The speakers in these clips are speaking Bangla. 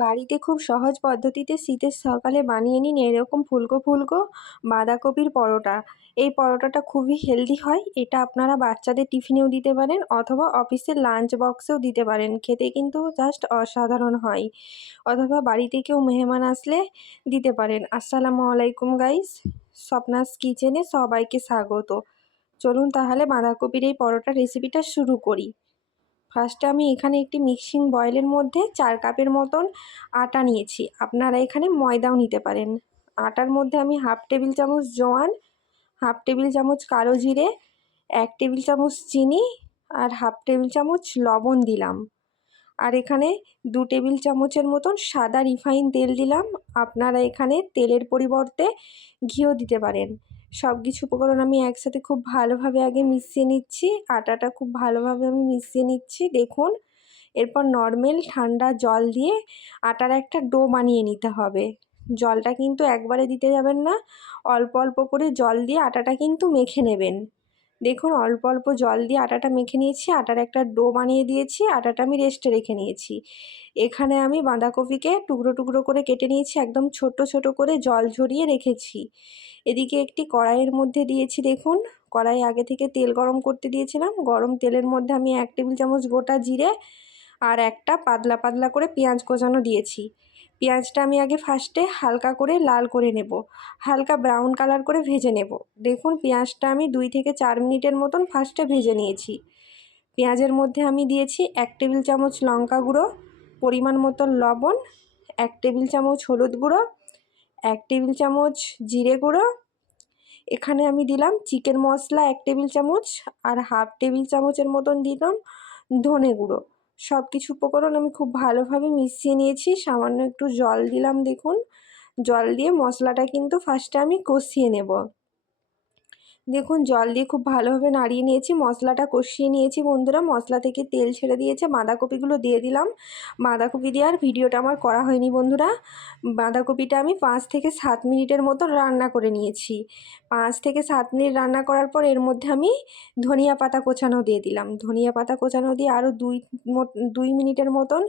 বাড়িতে খুব সহজ পদ্ধতিতে শীতের সকালে বানিয়ে নিন এরকম ফুলকো ফুলকো বাঁধাকপির পরোটা। এই পরোটাটা খুবই হেলদি হয়। এটা আপনারা বাচ্চাদের টিফিনেও দিতে পারেন অথবা অফিসের লাঞ্চ বক্সেও দিতে পারেন। খেতে কিন্তু জাস্ট অসাধারণ হয়। অথবা বাড়িতে কেউ মেহমান আসলে দিতে পারেন। আসসালামু আলাইকুম গাইস স্বপ্নাস কিচেনে সবাইকে স্বাগত। চলুন তাহলে বাঁধাকপির এই পরোটা রেসিপিটা শুরু করি। ফার্স্টে আমি এখানে একটি মিক্সিং বয়েলের মধ্যে চার কাপের মতন আটা নিয়েছি। আপনারা এখানে ময়দাও নিতে পারেন। আটার মধ্যে আমি হাফ টেবিল চামচ জোয়ান হাফ টেবিল চামচ কালো জিরে, এক টেবিল চামচ চিনি আর হাফ টেবিল চামচ লবণ দিলাম। আর এখানে দু টেবিল চামচের মতন সাদা রিফাইন তেল দিলাম। আপনারা এখানে তেলের পরিবর্তে ঘিও দিতে পারেন। সব কিছু উপকরণ আমি একসাথে খুব ভালোভাবে আগে মিশিয়ে নিচ্ছি, আটাটা খুব ভালোভাবে আমি মিশিয়ে নিচ্ছি। দেখুন, এরপর নর্মেল ঠান্ডা জল দিয়ে আটার একটা ডো বানিয়ে নিতে হবে। জলটা কিন্তু একবারে দিতে যাবেন না, অল্প অল্প করে জল দিয়ে আটাটা কিন্তু মেখে নেবেন। দেখুন, অল্প অল্প জল দিয়ে আটাটা মেখে নিয়েছি, আটার একটা ডো বানিয়ে দিয়েছি, আটাটা আমি রেস্টে রেখে নিয়েছি। এখানে আমি বাঁধাকপিকে টুকরো টুকরো করে কেটে নিয়েছি, একদম ছোট ছোট করে জল ঝরিয়ে রেখেছি। এদিকে একটি কড়াইয়ের মধ্যে দিয়েছি, দেখুন, কড়াই আগে থেকে তেল গরম করতে দিয়েছিলাম, গরম তেলের মধ্যে আমি এক টেবিল চামচ গোটা জিরে আর একটা পাতলা পাতলা করে পেঁয়াজ কোচানো দিয়েছি। পেঁয়াজটা আমি আগে ফার্স্টে হালকা করে লাল করে নেব। হালকা ব্রাউন কালার করে ভেজে নেব। দেখুন পেঁয়াজটা আমি দুই থেকে চার মিনিটের মতন ফার্স্টে ভেজে নিয়েছি। পেঁয়াজের মধ্যে আমি দিয়েছি এক টেবিল চামচ লঙ্কা গুঁড়ো, পরিমাণ মতো লবণ, এক টেবিল চামচ হলুদ গুঁড়ো, এক টেবিল চামচ জিরে গুঁড়ো। এখানে আমি দিলাম চিকেন মশলা এক টেবিল চামচ আর হাফ টেবিল চামচের মতন দিলাম ধনে গুঁড়ো। সব কিছু উপকরণ আমি খুব ভালোভাবে মিশিয়ে নিয়েছি। সামান্য একটু জল দিলাম দেখুন। জল দিয়ে মশলাটা কিন্তু ফার্স্টে আমি কষিয়ে নেব। দেখুন, জল দিয়ে খুব ভালোভাবে নাড়িয়ে নিয়েছি, মশলাটা কষিয়ে নিয়েছি বন্ধুরা। মশলা থেকে তেল ছেড়ে দিয়েছে, বাঁধাকপিগুলো দিয়ে দিলাম। বাঁধাকপি দেওয়ার ভিডিওটা আমার করা হয়নি বন্ধুরা। বাঁধাকপিটা আমি পাঁচ থেকে সাত মিনিটের মতো রান্না করে নিয়েছি। পাঁচ থেকে সাত মিনিট রান্না করার পর এর মধ্যে আমি ধনিয়া পাতা কোচানো দিয়ে দিলাম। ধনিয়া পাতা কোচানো দিয়ে আরও দুই দুই মিনিটের মতন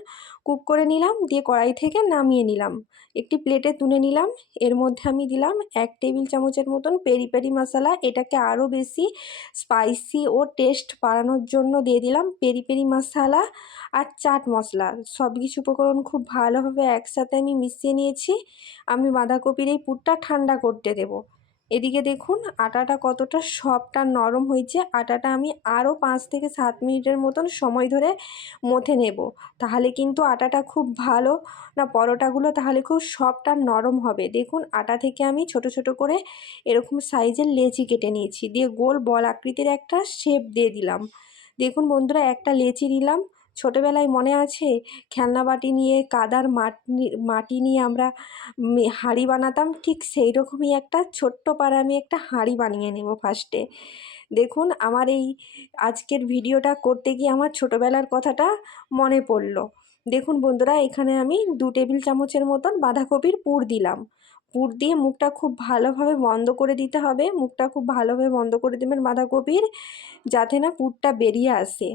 কুক করে নিলাম, দিয়ে কড়াই থেকে নামিয়ে নিলাম। একটি প্লেটে তুলে নিলাম। এর মধ্যে আমি দিলাম এক টেবিল চামচের মতন পেরি পেরি মশলা। এটাকে আরও বেশি স্পাইসি ও টেস্ট বাড়ানোর জন্য দিয়ে দিলাম পেরি পেরি মশলা আর চাট মশলা সব কিছু উপকরণ খুব ভালোভাবে একসাথে আমি মিশিয়ে নিয়েছি। আমি বাঁধাকপির এই পুরটা ঠান্ডা করতে দেবো। এদিকে দেখুন, আটাটা কতটা সবটা নরম হয়েছে। আটাটা আমি আরও পাঁচ থেকে সাত মিনিটের মতন সময় ধরে মথে নেব। তাহলে কিন্তু আটাটা খুব ভালো। না, পরোটাগুলো তাহলে খুব আর নরম হবে। দেখুন, আটা থেকে আমি ছোট ছোট করে এরকম সাইজের লেচি কেটে নিয়েছি। দিয়ে গোল বল আকৃতির একটা শেপ দিয়ে দিলাম। দেখুন বন্ধুরা, একটা লেচি নিলাম। ছোটোবেলায় মনে আছে? খেলনা বাটি নিয়ে, কাদার মাটি মাটি নিয়ে আমরা হাঁড়ি বানাতাম? ঠিক সেই রকমই একটা ছোট্ট পাড়ে আমি একটা হাঁড়ি বানিয়ে নেব ফার্স্টে দেখুন, আমার এই আজকের ভিডিওটা করতে গিয়ে আমার ছোটোবেলার কথাটা মনে পড়ল। দেখুন বন্ধুরা, এখানে আমি দু টেবিল চামচের মতন বাঁধাকপির পুর দিলাম। পুর দিয়ে মুখটা খুব ভালোভাবে বন্ধ করে দিতে হবে। মুখটা খুব ভালোভাবে বন্ধ করে দেবেন বাঁধাকপির, যাতে না পুরটা বেরিয়ে আসে।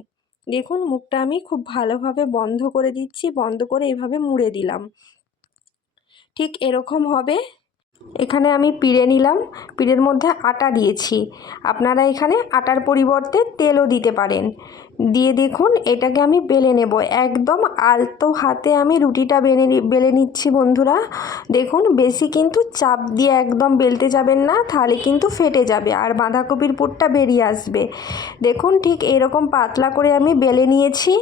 দেখুন, মুখটা আমি খুব ভালোভাবে বন্ধ করে দিচ্ছি, বন্ধ করে এভাবে মুড়ে দিলাম। ঠিক এরকম হবে। এখানে আমি পিড়ে নিলাম, পিড়ের মধ্যে আটা দিয়েছি। আপনারা এখানে আটার পরিবর্তে তেলও দিতে পারেন। দিয়ে দেখুন, এটাকে আমি বেলে নেব। একদম আলতো হাতে আমি রুটিটা বেলে বেলে নিচ্ছি বন্ধুরা। দেখুন, বেশি কিন্তু চাপ দিয়ে একদম বেলতে যাবেন না, তাহলে কিন্তু ফেটে যাবে আর বাঁধাকপির পুরটা বেরিয়ে আসবে। দেখুন, ঠিক এরকম পাতলা করে আমি বেলে নিয়েছি।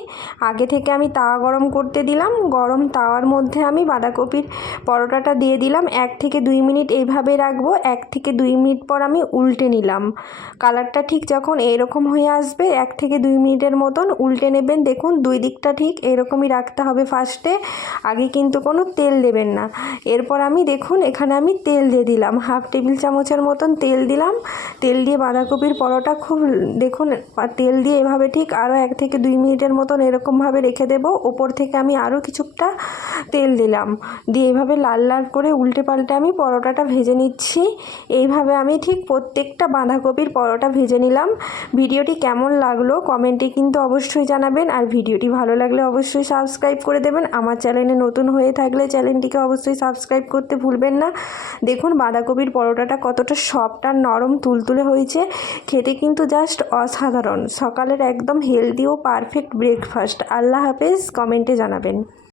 আগে থেকে আমি তাওয়া গরম করতে দিলাম। গরম তাওয়ার মধ্যে আমি বাঁধাকপির পরোটাটা দিয়ে দিলাম। এক থেকে দুই মিনিট এইভাবে রাখব। এক থেকে দুই মিনিট পর আমি উল্টে নিলাম। কালারটা ঠিক যখন এরকম হয়ে আসবে, এক থেকে দুই মিনিটের মতন উল্টে নেবেন। দেখুন, দুই দিকটা ঠিক এরকমই রাখতে হবে ফার্স্টে আগে কিন্তু কোনো তেল দেবেন না। এরপর আমি, দেখুন, এখানে আমি তেল দিয়ে দিলাম। হাফ টেবিল চামচের মতন তেল দিলাম। তেল দিয়ে বাঁধাকপির পরোটা খুব, দেখুন তেল দিয়ে এভাবে ঠিক আরও এক থেকে দুই মিনিটের মতন এরকমভাবে রেখে দেবো। ওপর থেকে আমি আরও কিছুটা তেল দিলাম। দিয়ে এভাবে লাল লাল করে উল্টে পাল্টে আমি পরোটাটা ভেজে নিচ্ছি। এইভাবে আমি ঠিক প্রত্যেকটা বাঁধাকপির পরোটা ভেজে নিলাম। ভিডিওটি কেমন লাগল কমেন্টে কিন্তু অবশ্যই জানাবেন আর ভিডিওটি ভালো লাগলে অবশ্যই সাবস্ক্রাইব করে দেবেন। আমার চ্যানেলে নতুন হয়ে থাকলে চ্যানেলটিকে অবশ্যই সাবস্ক্রাইব করতে ভুলবেন না। দেখুন বাঁধাকপির পরোটাটা কতটা সফট আর নরম তুলতুলে হয়েছে। খেতে কিন্তু জাস্ট অসাধারণ। সকালের একদম হেলদি ও পারফেক্ট ব্রেকফাস্ট আল্লাহ হাফেজ কমেন্টে জানাবেন।